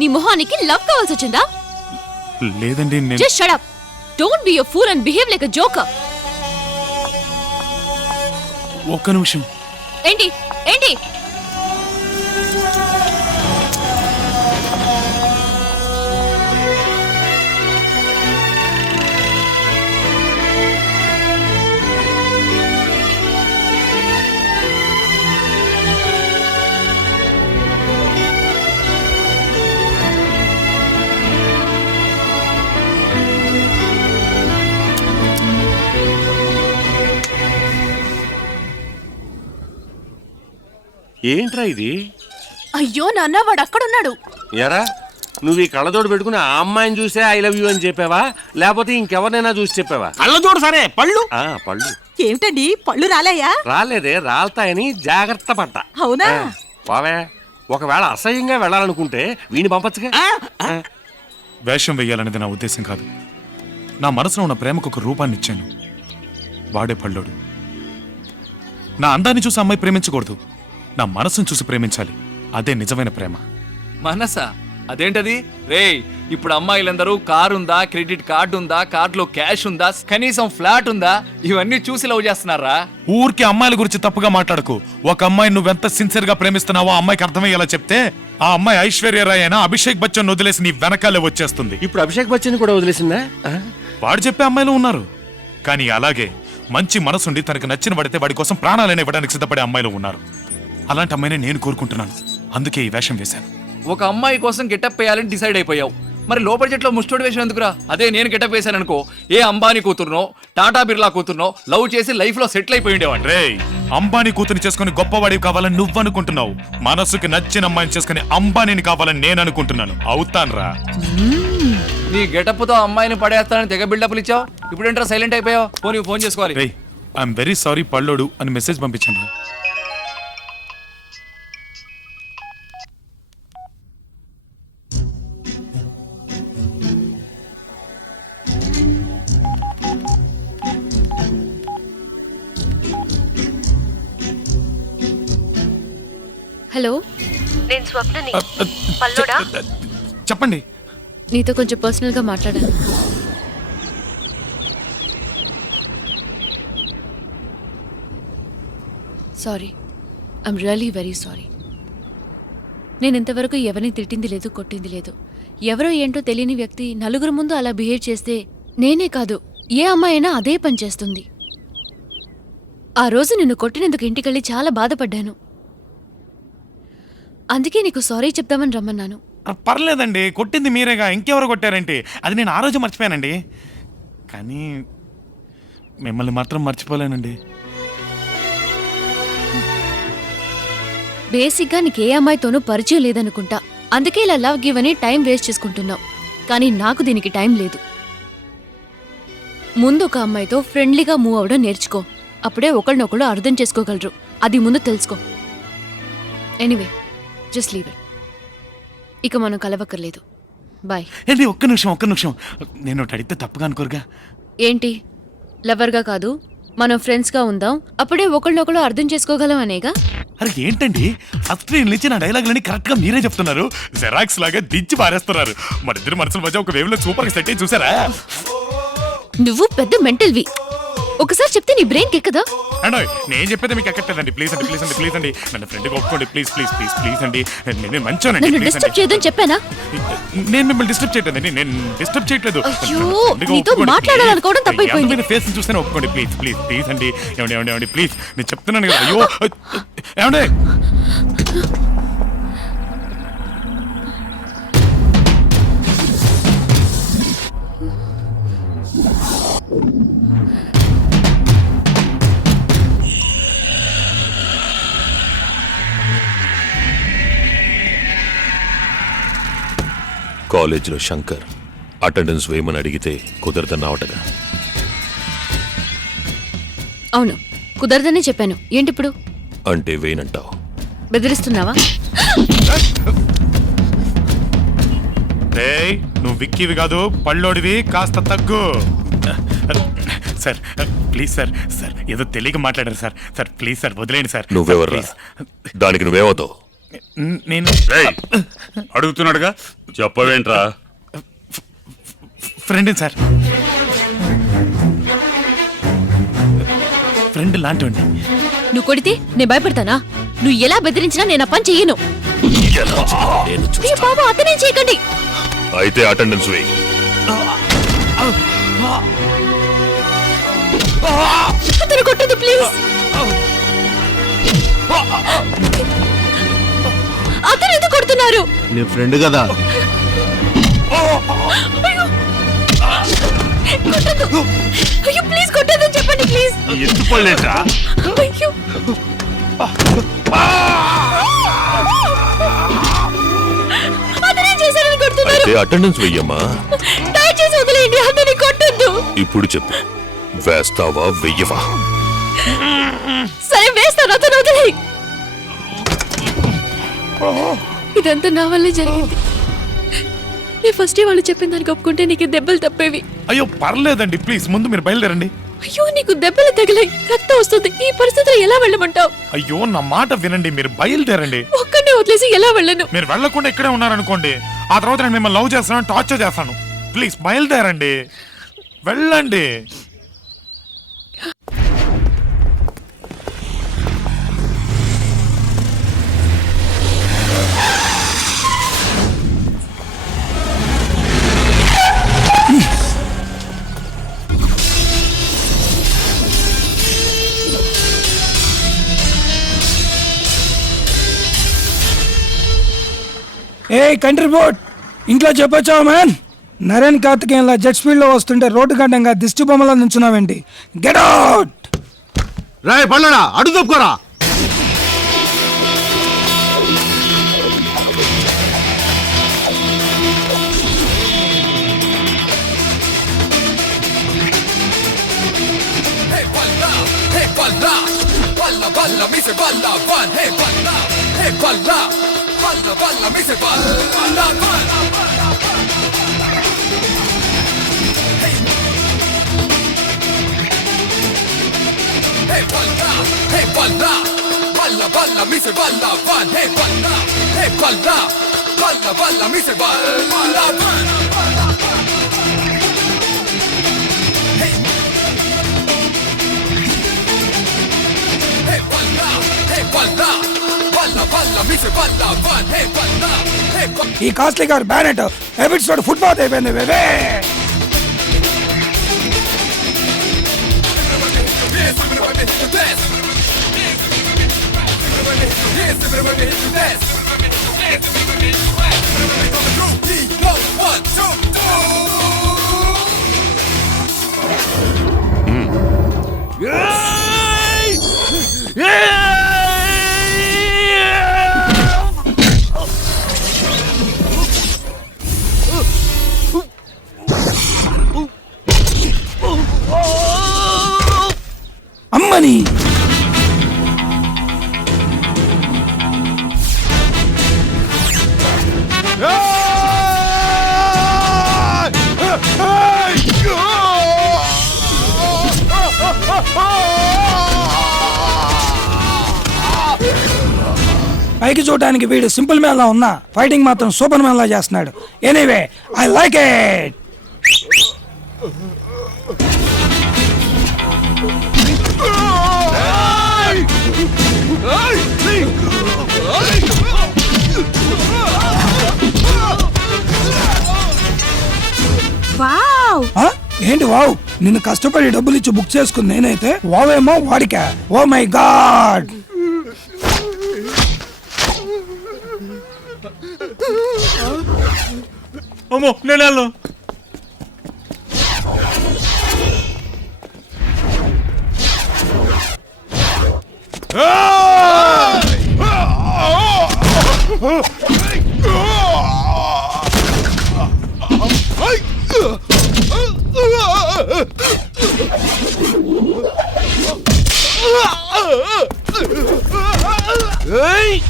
నీ మొహానికి లవ్ కావాల్సి వచ్చిందా? లేదండి. Just shut up. Don't be a fool and behave like a joker. ఒక్క నిమిషం. ఏంటి ఏంటి? ఏంట్రా ఇది? అయ్యో నాన్న, వాడు అక్కడున్నాడు. ఎరా, నువ్వు ఈ కళ్ళజోడు పెట్టుకుని ఆ అమ్మాయిని చూసే ఐ లవ్ యూ అని చెప్పావా, లేకపోతే ఇంకెవరినైనా చూసి చెప్పావా? కళ్ళజోడు సరే, పళ్ళు పళ్ళు ఏమిటండి పళ్ళు రాలేయా? రాలేదే, రాలతాయని జాగ్రత్త పడ్డా. అవునా? బావే, ఒకవేళ అసహ్యంగా వెళ్ళాలనుకుంటే వీడిని పంపచ్చుగా. వేషం వెయ్యాలనేది నా ఉద్దేశం కాదు. నా మనసులో ఉన్న ప్రేమకు ఒక రూపాన్ని ఇచ్చాను. వాడే పళ్ళోడు. నా అందాన్ని చూసి అమ్మాయి ప్రేమించకూడదు, నా మనసును చూసి ప్రేమించాలి. అదే నిజమైన ప్రేమ. మనసా? అదేంటది రేయ్? ఇప్పుడు అమ్మాయిలందరూ కార్ ఉందా, క్రెడిట్ కార్డు ఉందా, కార్డులో క్యాష్ ఉందా, కనీసం ఫ్లాట్ ఉందా, ఇవన్నీ చూసి లవ్ చేస్తున్నారా? ఊరికి అమ్మాయిల గురించి తప్పుగా మాట్లాడకు. ఒక అమ్మాయి నువ్వెంత సిన్సియర్ గా ప్రేమిస్తున్నావో అమ్మాయికి అర్థమయ్యేలా చెప్తే ఆ అమ్మాయి ఐశ్వర్య రాయ్ అయినా అభిషేక్ బచ్చన్ వదిలేసి నీ వెనకాలే వచ్చేస్తుంది. ఇప్పుడు అభిషేక్ బచ్చన్ కూడా వదిలేసిందా? వాడు చెప్పే అమ్మాయిలు ఉన్నారు, కానీ అలాగే మంచి మనసుండి తనకు నచ్చిన పడితే వాడి కోసం ప్రాణాలైనా ఇవ్వడానికి సిద్ధపడే అమ్మాయిలు ఉన్నారు. అలాంటి అమ్మాయిని నేను కోరుకుంటున్నాను. అందుకే ఈ వేషం వేశాను. ఒక అమ్మాయి కోసం గెటప్ వేయాలని డిసైడ్ అయిపోయావు. మరి లో బడ్జెట్ లో ముస్టోడ్ వేషన్ ఎందుకురా? అదే నేను గెటప్ వేశాను అనుకో, ఏ అంబానీ కూతురునో టాటా బిర్లా కూతురునో లవ్ చేసి లైఫ్ లో సెటిల్ అయిపోయి ఉండేవాడు. రే, అంబానీ కూతురు చేసుకుని గొప్పవాడివి కావాలని నువ్వు అనుకుంటున్నావు. మనసుకి నచ్చిన అమ్మాయిని చేసుకుని అంబానీని కావాలని నేను అనుకుంటున్నాను. అవుతాన్రా? నీ గెటప్ తో అమ్మాయిని పడేస్తానని తెగ బిల్డప్లు ఇచ్చావు. ఇప్పుడు ఏంట్రా సైలెంట్ అయిపోయావు? ఫోన్ చేసుకోవాలి. రే, ఐఎమ్ వెరీ సారీ పళ్ళోడు అని మెసేజ్ పంపించాను. హలో, నేను స్వప్నని. పల్లోడా? చెప్పండి. నీతో కొంచెం పర్సనల్ గా మాట్లాడాను. Sorry, I'm really very sorry. నేను ఇంతవరకు ఎవరిని తిట్టింది లేదు, కొట్టింది లేదు. ఎవరో ఏంటో తెలియని వ్యక్తి నలుగురు ముందు అలా బిహేవ్ చేస్తే నేనే కాదు, ఏ అమ్మాయి అయినా అదే పని చేస్తుంది. ఆ రోజు నిన్ను కొట్టినందుకు ఇంటికెళ్ళి చాలా బాధపడ్డాను. అందుకే నీకు సారీ చెప్దామని రమ్మన్నాను. పర్లేదండి, కొట్టింది మీరేగా, ఇంకెవరు కొట్టారంటే అది నేను ఆ రోజు మర్చిపోయానండి. కానీ మిమ్మల్ని మాత్రం మర్చిపోలేనండి. బేసిక్గా నీకు ఏ అమ్మాయితోనూ పరిచయం లేదనుకుంటా. అందుకే ఇలా లవ్ గివ్ అని టైం వేస్ట్ చేసుకుంటున్నావు. కానీ నాకు దీనికి టైం లేదు. ముందు ఒక అమ్మాయితో ఫ్రెండ్లీగా మూవ్ అవడం నేర్చుకో. అప్పుడే ఒకళ్ళనొకళ్ళు అర్థం చేసుకోగలరు. అది ముందు తెలుసుకో. Anyway, just leave it. ఇక మనం కలవక్కర్లేదు. బాయ్. ఏంటి, ఒక్క నిమిషం. నేను అడిగితే తప్పుగా అనుకోరుగా? ఏంటి, లవర్గా కాదు, మనం ఫ్రెండ్స్గా ఉందాం, అప్పుడే ఒకళ్ళనొకళ్ళు అర్థం చేసుకోగలం అనేగా? అరే ఏంటండి, ఫస్ట్ నేను ఇచ్చిన డైలాగులని కరెక్ట్ గా మీరే చెప్తున్నారు. జెరాక్స్ లాగా దించి పారేస్తున్నారు. మరిద్దరు మనసుల మధ్య ఒక వేవ్ లో సూపర్ గా సెట్ అయ్యి చూసారా? నువ్వు పెద్ద మెంటల్వి. ఒకసారి చెప్తే నీ బ్రెయిన్ ఎక్కదా? అండ్ నేను చెప్పేది మీకు ఎక్కట్లేదండి. ప్లీజ్ అండి నన్ను ఫ్రెండ్గా ఒప్పుకోండి. ప్లీజ్ అండి. నేను మంచోనండి. నన్ను డిస్టర్బ్ చేయదని చెప్పానా? నేను మిమ్మల్ని డిస్టర్బ్ చేయట్లేదండి. నేను డిస్టర్బ్ చేయట్లేదు. అయ్యో, నీతో మాట్లాడాలనుకోవడం తప్పైపోయింది. ఫేస్ చూస్తేనే ఒప్పుకోండి. ప్లీజ్ అండి. ఏమండి ప్లీజ్, నేను చెప్తున్నాను కదా. అయ్యో ఏమండి, కాలేజీలో శంకర్ అటెండెన్స్ వేయమని అడిగితే కుదరదన్నావటగా? అవును, కుదరదని చెప్పాను. ఏంటిప్పుడు? అంటే వేయనంటావు? బెదిరిస్తున్నావా? నువ్వు విక్కీవి కాదు, పళ్ళోడివి. కాస్త తగ్గు. సార్ ప్లీజ్ సార్ ఏదో తెలియక మాట్లాడారు సార్. ప్లీజ్ సార్, వదిలేండి సార్. నువ్వెవర్రా? దానికి నువ్వేమవుతావు? నేను రేయ్, అడుగుతున్నాడుగా చెప్పవేంట్రా? ఫ్రెండ్ సార్, ఫ్రెండ్ లాంటి. నువ్వు కొడితే నేను భయపడతానా? నువ్వు ఎలా బెదిరించినా నేను ఆ పని చెయ్యను. ఎలా చేయాలో నేను ఏ చూస్తా. బాబు, అతనే చేయకండి. అయితే అటెండెన్స్ వేయి. అతను కొట్టదు ప్లీజ్. అతను ఎందుకు కొడుతున్నారు? నీ ఫ్రెండ్ కదా. అయ్యో, కొట్టద్దు. అయ్యో ప్లీజ్ కొట్టద్దని చెప్పండి ప్లీజ్. ఎత్తుకోలేట్రా? అయ్యో, అతనే చేశారని కొడుతున్నారు. అయితే అటెండెన్స్ వెయ్యమ్మా. దయచేసి వదిలేయండి, అతని కొట్టద్దు. ఇప్పుడు చెప్పు, వేస్తావా వెయ్యవా? సరే వేస్తాను, అతను వదిలేయి. ఇదంతా నా వల్లే జరిగింది. నేను ఫస్ట్ వాళ్ళు చెప్పిన దానికి ఒప్పుకుంటే నీకు దెబ్బలు తప్పేవి. అయ్యో పర్లేదండి, ప్లీజ్ ముందు మీరు బయలుదేరండి. అయ్యో, నీకు దెబ్బలు తగిలాయి, రక్తం వస్తుంది. ఈ పరిస్థితిలో ఎలా వెళ్ళమంటావు? అయ్యో నా మాట వినండి, మీరు బయలుదేరండి. ఒక్కడే వదిలేసి ఎలా వెళ్ళను? మీరు వెళ్ళకుండా ఇక్కడే ఉన్నారనుకోండి, ఆ తర్వాత నేను మిమ్మల్ని లవ్ చేస్తాను, టార్చర్ చేస్తాను. ప్లీజ్ బయలుదేరండి, వెళ్ళండి. ఏ కంట్రీ బోర్డ్, ఇంట్లో చెప్పొచ్చావా మ్యాన్? నరేన్ కార్తికేయన్లా జెట్ స్పీడ్ లో వస్తుంటే రోడ్డు గడ్డంగా దిష్టి బొమ్మలా నుంచున్నావేంటి? Get out! రాయ్ పళ్ళడా, అడుగు తప్పుకోరా. ఈ costly car bonnet episode football అయిపోయింది బేబే. అమ్మని పైకి చూడడానికి వీడు సింపుల్ మ్యాన్ లా ఉన్నా ఫైటింగ్ మాత్రం సూపర్ మ్యాన్ లా చేస్తున్నాడు. Anyway I like it. Wow, ఏంటి వావ్? నిన్ను కష్టపడి డబ్బులు ఇచ్చి బుక్ చేసుకుని నేనైతే వావేమో వాడికా? Oh my God! అమ్మో నేను వెళ్ళను. Hey!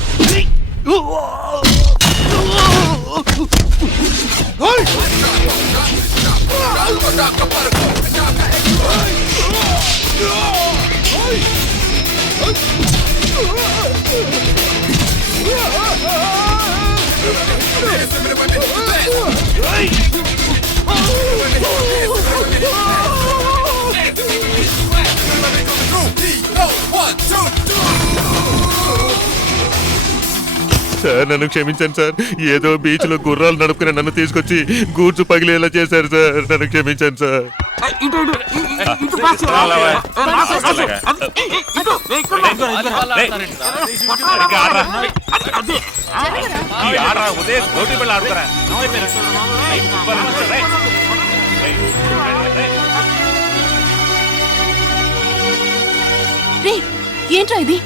సార్ నన్ను క్షమించండి సార్. ఏదో బీచ్ లో గుర్రాలు నడుపుకుని నన్ను తీసుకొచ్చి గూడ్సు పగిలేలా చేశారు సార్. నన్ను క్షమించండి సార్. రే ఏంట్రా ఇది?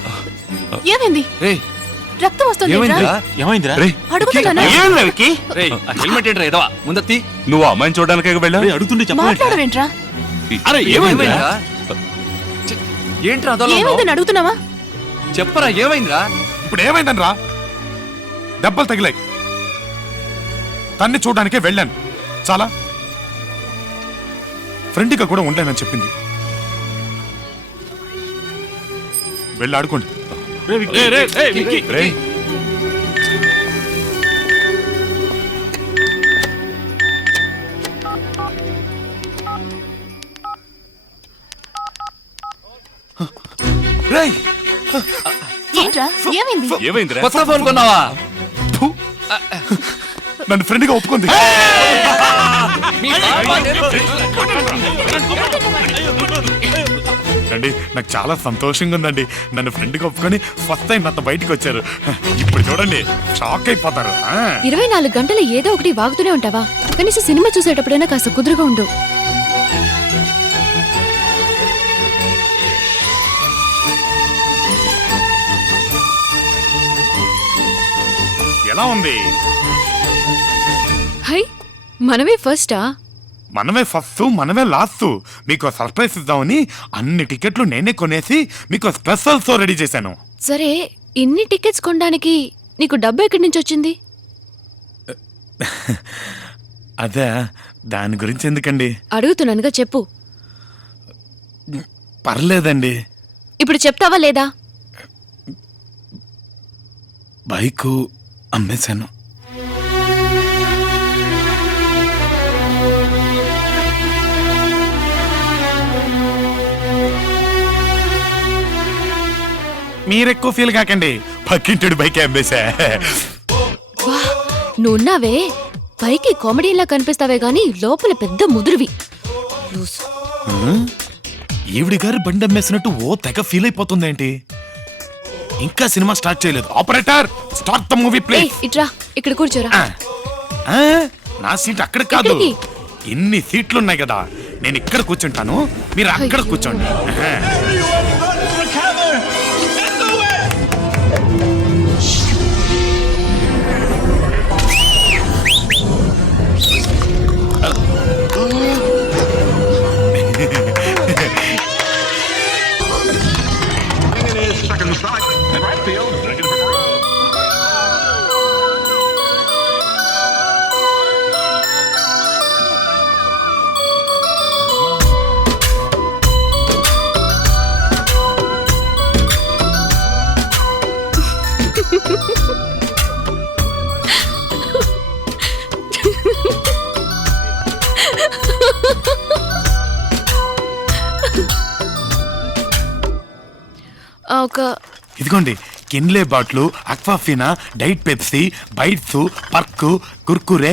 ఏమైంది? రేయ్ రక్తం వస్తుంది ఏమైందిరా? అడుగుతున్నానా? రేయ్ ఆ హెల్మెట్ ఏంట్రా ఏదో ముందత్తి. నువ్వు అమ్మాయిని చూడడానికే వెళ్ళా అడుగుతుండే మాట్లాడవేంట్రా? అరే ఏమైందిరా? ఏంట్రా అదోలా ఉన్నావ్? ఏమైందని అడుగుతున్నావా? చెప్పరా ఏమైందిరా? ఇప్పుడు ఏమైందనరా? దెబ్బలు తగిలాయి. తన్ని చూడడానికే వెళ్ళాను. చాలా ఫ్రెండ్గా కూడా ఉండలేనని చెప్పింది. వెళ్ళి ఆడుకోండి. రేయ్, రేయ్, ఏంట్రా ఏమైంది? ఏమైందిరా? కొత్త ఫోన్ కొన్నావా? ఫు, నన్ను ఫ్రెండ్గా ఒప్పుకుంది. మీ బాబా నేను- అండి నాకు చాలా సంతోషంగా ఉందండి. నన్ను ఫ్రెండ్గా ఒప్పుకొని ఫస్ట్ టైం నాతో బయటికి వచ్చారు. ఇప్పుడు చూడండి షాక్ అయిపోతారు. 24 గంటలు ఏదో ఒకటి వాగుతూనే ఉంటావా? కనీసం సినిమా చూసేటప్పుడైనా కాస్త కుదురుగా ఉండు. ఎలా ఉంది? హై మనమే ఫస్టా? మనమే ఫస్ట్ మనమే లాస్ట్. మీకు సర్ప్రైజ్ ఇద్దామని అన్ని టికెట్లు నేనే కొనేసి మీకు స్పెషల్ షో రెడీ చేశాను. సరే ఇన్ని టికెట్స్ కొనడానికి నీకు డబ్బు ఎక్కడి నుంచి వచ్చింది? అదే దాని గురించి ఎందుకండి? అడుగుతున్నానుగా చెప్పు. పర్లేదండి. ఇప్పుడు చెప్తావా లేదా? బైకు అమ్మేశాను. మీరెక్కువ ఫీల్ కాకండి. పక్కింటి బైక్ అమ్మేశా. వా నువ్వున్నావే పైకి కామెడీలా కనిపిస్తావే గానీ లోపల పెద్ద ముదురువి. లూస్. ఈవిడి గారి బండి అమ్మేసినట్టు ఓ తెగ ఫీల్ అయిపోతుందేంటి? ఇంకా సినిమా స్టార్ట్ చేయలేదు. ఆపరేటర్ స్టార్ట్ ద మూవీ ఏయ్, ప్లీజ్. ఇట్రా ఇక్కడ కూర్చోరా. నా సీట్ అక్కడ కాదు. ఎక్కడికి? ఇన్ని సీట్లు ఉన్నాయి కదా, నేను ఇక్కడ కూర్చుంటాను, మీరు అక్కడ అయ్యో. కూర్చోండి. ఒక ఇదిగోండి Kinley bottle, Aquafina, diet Pepsi, bites, Perk, Kurkure,